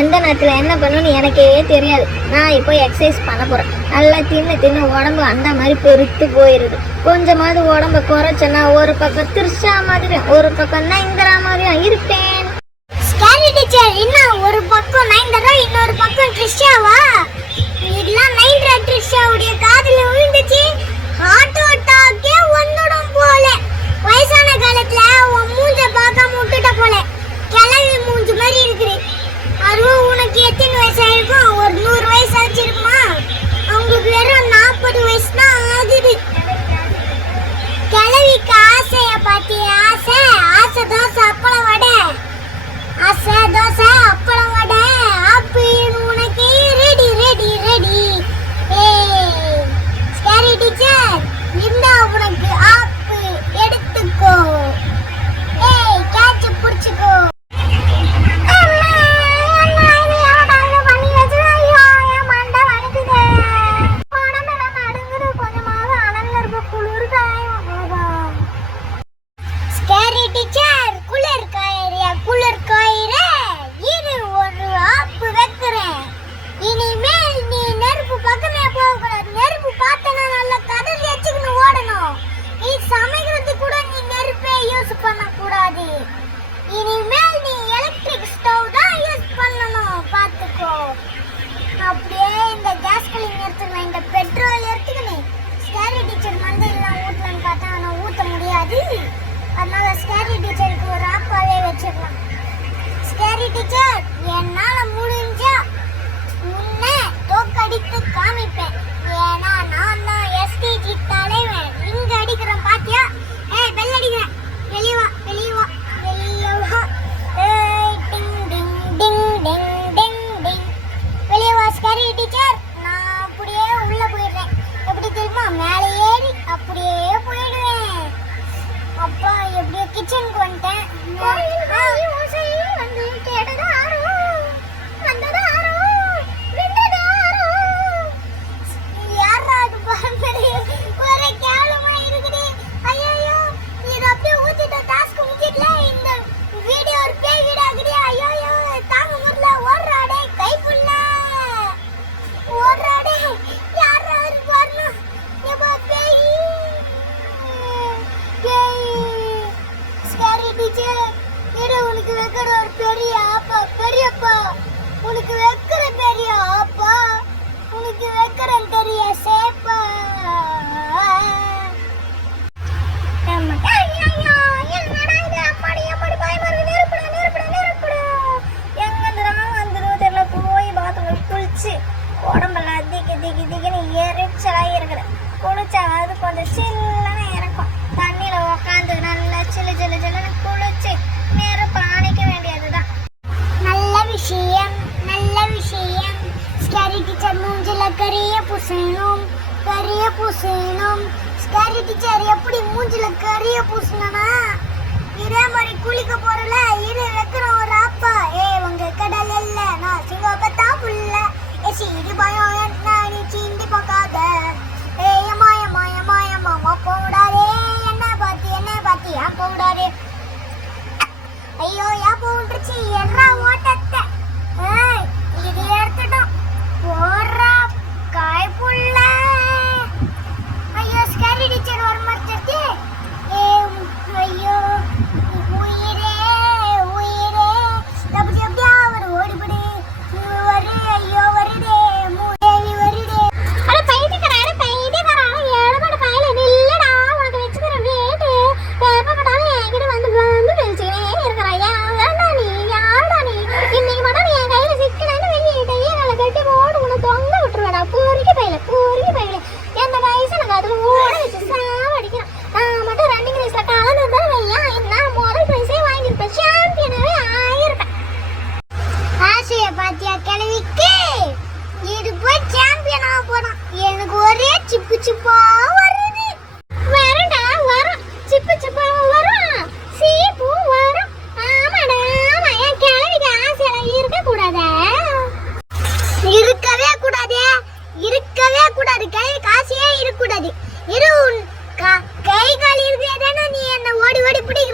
எந்த நேரத்தில் என்ன பண்ணணும்னு எனக்கே தெரியாது. நான் இப்போ எக்ஸசைஸ் பண்ண போகிறேன். நல்லா தின்னு உடம்பு அந்த மாதிரி பெருத்து போயிடுது. கொஞ்சமாவது உடம்பை குறைச்சேன்னா ஒரு பக்கம் திருஷா மாதிரியும் ஒரு பக்கம் நயன்தாரா மாதிரியும் இருப்பேன். இன்னும் ஒரு பக்கம் நயன்தாரா இன்னொரு பக்கம் ட்ரிஷாவா? இதெல்லாம் நயன்தாரா ட்ரிஷாவுடைய காதுல விழுந்துச்சு. ஹார்ட் அட்டாக்கே வந்துடும் போல. வயசான காலத்துல உன் மூஞ்ச பார்க்காம விட்டுட்ட போல. கிளவி மூஞ்சு மாதிரி இருக்குது. அதுவும் உனக்கு எத்தனை வயசு ஆயிருக்கும்? ஒரு 100 வயசு ஆச்சிருக்குமா? அவங்களுக்கு வெறும் 40 வயசு தான் ஆகுது. கிளவிக்கு ஆசைய பாத்தி ஆசை ஆசை தோசை அப்பளம் வடை. ஆசை தோசை அப்பளம் வடை ஆப்பிள் உனக்கு ready ready ready. Scary teacher இந்த உனக்கு ஆப்பு எடுத்துக்கோ. கேட்ச் புடிச்சுக்கோ. இனிமேல் நீ எலக்ட்ரிக் ஸ்டவ் தான் யூஸ் பண்ணணும், பாத்துக்கோ. அப்படியே இந்த கேஸ் கலிங் எடுத்துக்கலாம், இந்த பெட்ரோல் எடுத்துக்கணும். ஸ்கேரி டீச்சர் மந்தையெல்லாம் ஊற்றலான்னு பார்த்தா ஆனால் ஊற்ற முடியாது. அதனால ஸ்கேரி டீச்சருக்கு ஒரு ஆப்பாவே வச்சிடலாம். ஸ்கேரி டீச்சர் என்னால் முடிஞ்சா உன்னை தோக்கடித்து காமிப்பேன். ஏன்னா நான் தான் எஸ்டிஜி தலைவன். இங்க அடிக்கிறேன் பாத்தியா? பெல் அடிக்கிறேன். வெளியே வா வெளியே வா வெளியே வா. டிங் டிங் டிங் டிங் டிங் டிங். வெளியே வா ஸ்கேரி டீச்சர். நான் அப்படியே உள்ள போயிடுறேன். எப்படி தெரியுமா? மேலே ஏறி அப்படியே போயிடுவேன். அப்பா எப்படியோ கிச்சனுக்கு வந்துட்டேன். வந்து கேட்டது ஆரும் வந்தது ஆரும் விண்டது ஆரும். யாரா அது பாருங்க, ஒரே கேவலமா இருக்குது. ஐயோ இது அப்படியே ஊத்திட்ட டாஸ்க் முடிச்சிட்டல. இந்த வீடியோ ஒரு பேய் வீடியோ ஆகுது. ஐயோ தாங்க முடியல. ஓடுறாடே கைப்புள்ள ஓடுறாடே. யாரா அது பாருங்க. எப்பா பேய் பேய். ஸ்கேரி டீச்சர் இரு உனக்கு வைக்கிற ஒரு பெரிய ஆப்பா. பெரியப்பா உனக்கு வைக்கிற பெரிய ஆப்பா. உனக்கு வைக்கிற பெரிய சேப்பா. உடம்பெல்லாம் திக்கின்னு எரிச்சலாக இருக்கிற குளிச்சா அது கொஞ்சம் சில்லுன்னு இறக்கும். தண்ணியில் உக்காந்து நல்லா சில்லுன்னு குளிச்சு நேரம் பாணிக்க வேண்டியதுதான். நல்ல விஷயம் நல்ல விஷயம். ஸ்கேரி டீச்சர் மூஞ்சில கரிய பூசணும். ஸ்கேரி டீச்சர் எப்படி மூஞ்சில கரிய பூசணும்னா இதே மாதிரி குளிக்க போறல. இது வைக்கிற ஒரு ஆப்பா. உங்க கடல் இல்ல நான் சிங்கப்பத்தா புள்ள. இது பயம் என்ன நீ சீண்டி பார்க்காத. மாமா போடாதே. என்ன பாத்தி ஏன் போடாதே. ஐயோ ஏன் போட்டுருச்சு என்ன ஓட்டத்தை. இது எடுத்துட்டோம் போடுறா காய் புள்ள. ஐயோ ஸ்கேரி டீச்சர் வர மாட்டேது. ஐயோ உயிரே உயிரே. எப்படியா அவர் ஓடிபடி வரு. ஐயோ வருதே மூதேவி வருதே. அட பைத்தியக்காரா ஏழபட பையில நில்லடா. உனக்கு வச்சுக்கிற வேட்டு எப்பப்பட்டாலும் என்கிட்ட வந்து பேசிக்கிட்டே இருக்கிறாயா? யாருடா நீ? இன்னைக்கு மட்டும் நீ என் கையில சிக்கனன்னு வெளியிட்டையே நல்லா கட்டி போட்டு உன்னை தொங்க விட்டுருவேடா. பூரிக்கு பையில எந்த வயசு எனக்கு அதுல ஓட வச்சு சாவடிக்கிறான். நான் மட்டும் ரன்னிங் ரேஸ்ல கலந்துருந்தாலும் வையா நான் முதல் பிரைஸே வாங்கியிருப்பேன். சாம்பியனாவே ஆயிருப்பேன். ஆசைய பாத்தியா கிழவிக்கு? இது போய் சாம்பியன் ஆக போறான். எனக்கு ஒரே சிப்பா வருது. வரடா வரும் சிப்பா வரும். சீப்பு வரும். ஆமாடா ஆமா. என் கிழவிக்கு ஆசையெல்லாம் இருக்கவே கூடாது. கிழவிக்கு ஆசையே இருக்கக்கூடாது. கை கால் இருக்கிறதானே நீ என்ன ஓடி பிடிக்கிற.